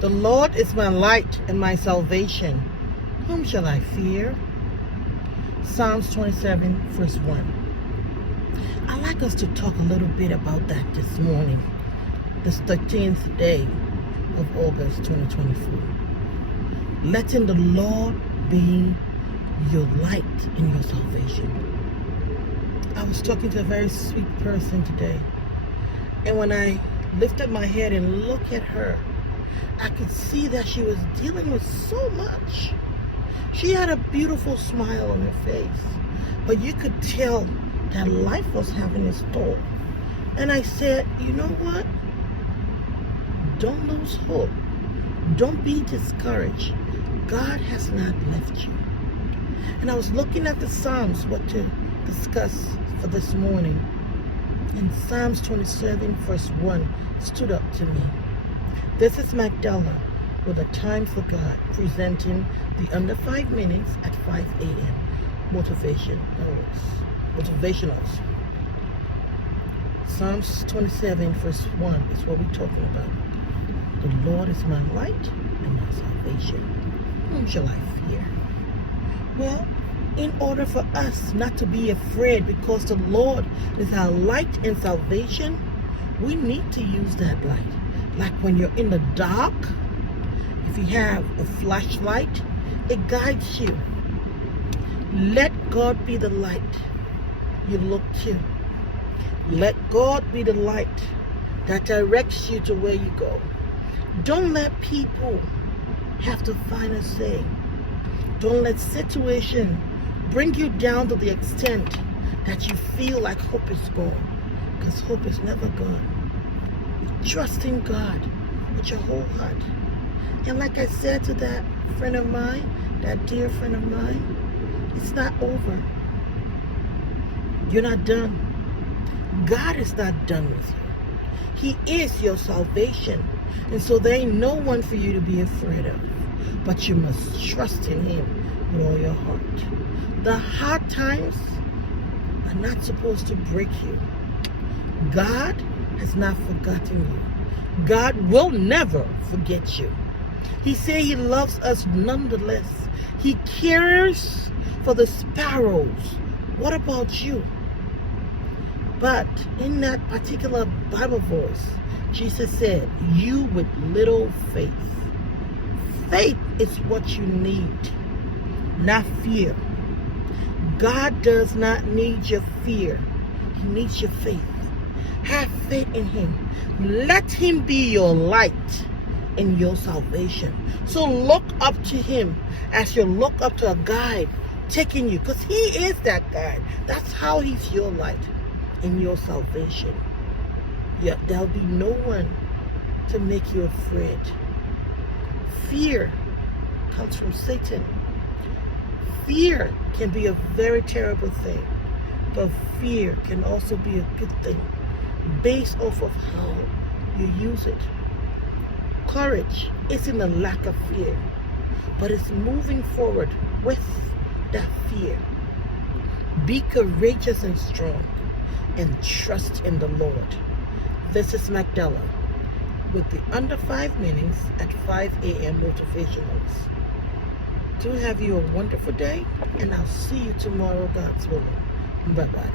The Lord is my light and my salvation. Whom shall I fear? Psalms 27, verse 1. I'd like us to talk a little bit about that this morning, this 13th day of August 2024. Letting the Lord be your light and your salvation. I was talking to a very sweet person today, and when I lifted my head and looked at her, I could see that she was dealing with so much. She had a beautiful smile on her face, but you could tell that life was having its toll. And I said, you know what? Don't lose hope. Don't be discouraged. God has not left you. And I was looking at the Psalms, what to discuss for this morning. And Psalms 27, verse 1 stood up to me. This is Magdala with a Time for God, presenting the Under 5 Minutes at 5 a.m. Motivationals. Psalms 27, verse 1 is what we're talking about. The Lord is my light and my salvation. Whom shall I fear? Well, in order for us not to be afraid because the Lord is our light and salvation, we need to use that light. Like when you're in the dark, if you have a flashlight, it guides you. Let God be the light you look to. Let God be the light that directs you to where you go. Don't let people have the final say. Don't let situation bring you down to the extent that you feel like hope is gone, because hope is never gone. Trust in God with your whole heart. And like I said to that friend of mine, that dear friend of mine, it's not over. You're not done. God is not done with you. He is your salvation. And so there ain't no one for you to be afraid of. But you must trust in Him with all your heart. The hard times are not supposed to break you. God has not forgotten you. God will never forget you. He said He loves us nonetheless. He cares for the sparrows. What about you? But in that particular Bible verse, Jesus said, you with little faith. Faith is what you need, not fear. God does not need your fear. He needs your faith. Have faith in Him. Let Him be your light and your salvation. So look up to Him as you look up to a guide taking you, because He is that guide. That's how He's your light and your salvation. Yet there'll be no one to make you afraid. Fear comes from Satan. Fear can be a very terrible thing, but fear can also be a good thing based off of how you use it. Courage isn't a lack of fear, but it's moving forward with that fear. Be courageous and strong and trust in the Lord. This is Magdala with the Under 5 Minutes at 5 a.m. Motivationals. Do have you a wonderful day, and I'll see you tomorrow, God's willing. Bye-bye.